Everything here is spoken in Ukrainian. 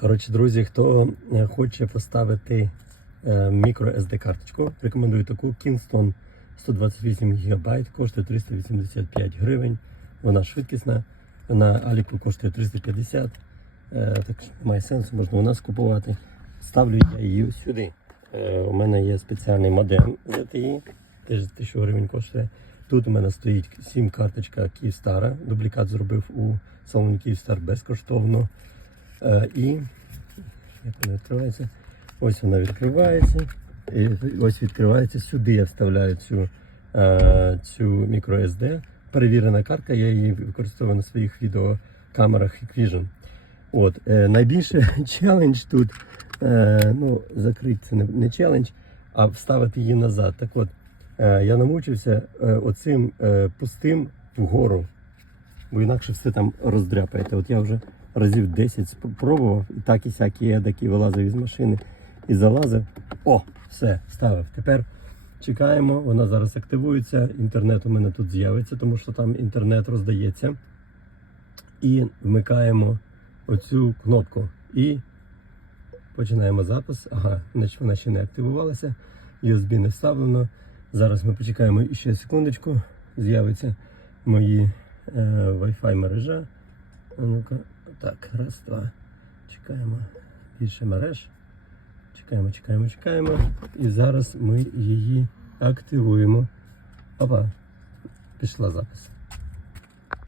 Коротше, друзі, хто е, хоче поставити е, мікро SD карточку, рекомендую таку Kingston 128 ГБ, коштує 385 гривень. Вона швидкісна, на Аліку коштує 350. Е, так що має сенсу, можна у нас купувати. Ставлю я її сюди. У мене є спеціальний модем ZTE, теж 1000 гривень коштує. Тут у мене стоїть сім карточка Київстара. Дублікат зробив у салоні Київстар безкоштовно. І як вона відкривається? Ось вона відкривається. І ось відкривається. Сюди я вставляю цю, цю microSD. Перевірена картка, я її використовую на своїх відеокамерах Hikvision. От, е, найбільший челендж тут, е, ну, закрити це не, не челендж, а вставити її назад. Так от, е, я намучився е, оцим е, пустим вгору, бо інакше все там роздряпаєте. От я вже разів 10 спробував, і так і сякі едакі вилазив із машини і залазив. О, все, вставив. Тепер чекаємо, вона зараз активується. Інтернет у мене тут з'явиться, тому що там інтернет роздається. І вмикаємо оцю кнопку. І починаємо запис. Ага, значить вона ще не активувалася. USB не вставлено. Зараз ми почекаємо ще секундочку. З'явиться мої е, Wi-Fi мережа. А ну-ка, так, раз, два. Чекаємо більше мереж. Чекаємо, чекаємо, чекаємо. І зараз ми її активуємо. Опа, пішла запис.